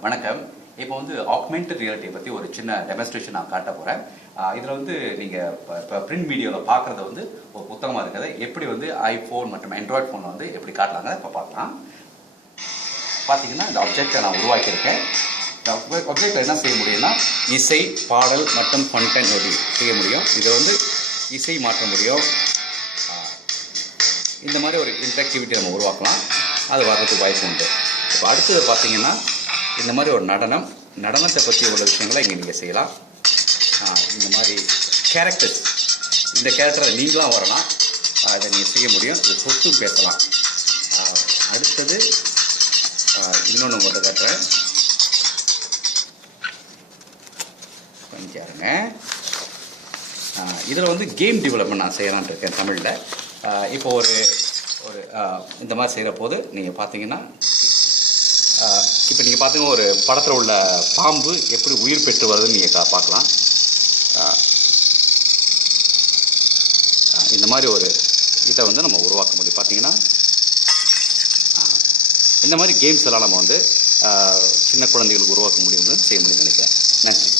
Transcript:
வணக்கம். இப்போ வந்து ஆக்மெண்டட் ரியாலிட்டி பற்றி ஒரு சின்ன டெமான்ஸ்ட்ரேஷன் நான் காட்ட போகிறேன். இதில் வந்து நீங்கள் இப்போ பிரிண்ட் மீடியாவில் பார்க்குறத வந்து ஒரு புத்தகமாக இருக்கிறத எப்படி வந்து ஐஃபோன் மற்றும் ஆண்ட்ராய்ட் ஃபோனில் வந்து எப்படி காட்டலாங்க இப்போ பார்க்கலாம். பார்த்தீங்கன்னா இந்த ஆப்ஜெக்டை நான் உருவாக்கியிருக்கேன். இந்த ஆப்ஜெக்டில் என்ன செய்ய முடியும்னா இசை, பாடல் மற்றும் கண்டென்ட் எப்படி செய்ய முடியும். இதை வந்து இசை மாற்ற முடியும். இந்த மாதிரி ஒரு இன்ட்ராக்டிவிட்டி நம்ம உருவாக்கலாம். அது வர்றதுக்கு வாய்ப்பு உண்டு. இப்போ அடுத்தது பார்த்தீங்கன்னா இந்த மாதிரி ஒரு நடனத்தை பற்றி உள்ள விஷயங்களை இங்கே நீங்கள் செய்யலாம். இந்த மாதிரி கேரக்டர்ஸ், இந்த கேரக்டரை நீங்களாம் வரலாம், அதை நீங்கள் செய்ய முடியும். இது சொத்தும் பேசலாம். அடுத்தது இன்னொன்று மட்டும் காட்டுறேன், கொஞ்சம் இதில் வந்து கேம் டெவலப்மெண்ட் நான் செய்யலான் இருக்கேன் தமிழில். இப்போ ஒரு இந்த மாதிரி செய்கிற போது நீங்கள் பார்த்தீங்கன்னா இப்போ நீங்கள் பார்த்தீங்கன்னா ஒரு படத்தில் உள்ள பாம்பு எப்படி உயிர் பெற்று வருதுன்னு நீங்கள் பார்க்கலாம். இந்த மாதிரி ஒரு இதை வந்து நம்ம உருவாக்க முடியும். பார்த்தீங்கன்னா இந்த மாதிரி கேம்ஸ் எல்லாம் நம்ம வந்து சின்ன குழந்தைகளுக்கு உருவாக்க முடியும்னு செய்ய முடியும்னு நினைக்கிறேன். நன்றி.